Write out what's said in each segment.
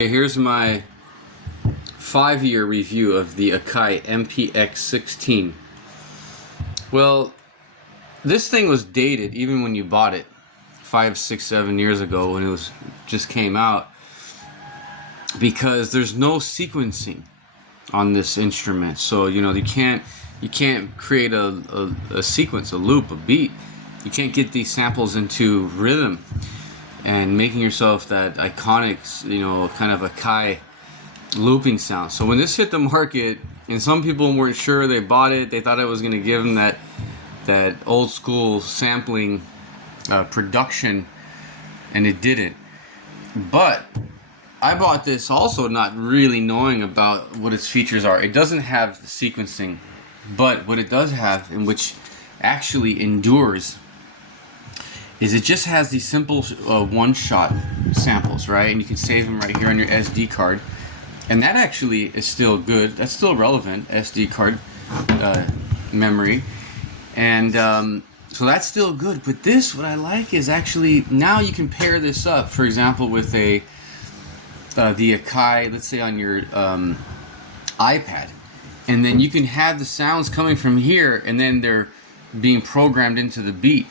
Here's my 5-year review of the Akai MPX16. Well, this thing was dated even when you bought it 5, 6, 7 years ago when it just came out, because there's no sequencing on this instrument. So you can't create a sequence, a loop, a beat. You can't get these samples into rhythm and making yourself that iconic, kind of Akai looping sound. So when this hit the market, and some people weren't sure, they bought it, they thought it was going to give them that old school sampling production, and it didn't. But I bought this also not really knowing about what its features are. It doesn't have the sequencing, but what it does have, and which actually endures, is it just has these simple one-shot samples, right? And you can save them right here on your SD card, and that actually is still good. That's still relevant, SD card memory, and so that's still good. But this, what I like is actually now you can pair this up, for example, with the Akai, let's say on your iPad, and then you can have the sounds coming from here, and then they're being programmed into the beat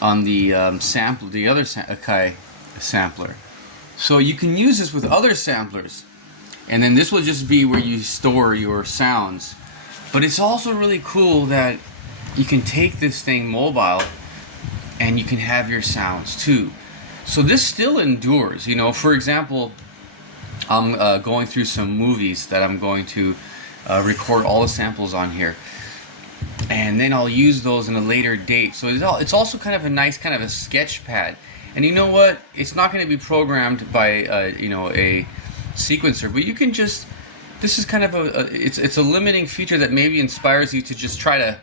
on the sample, the other Akai sampler. So you can use this with other samplers, and then this will just be where you store your sounds. But it's also really cool that you can take this thing mobile and you can have your sounds too. So this still endures. For example, I'm going through some movies that I'm going to record all the samples on here, and then I'll use those in a later date. So it's also kind of a nice kind of a sketch pad. And you know what? It's not going to be programmed by a sequencer, but you can just, this is kind of it's a limiting feature that maybe inspires you to just try to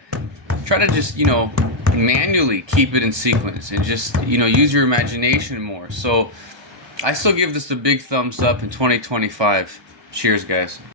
just manually keep it in sequence and just use your imagination more. So I still give this a big thumbs up in 2025. Cheers, guys.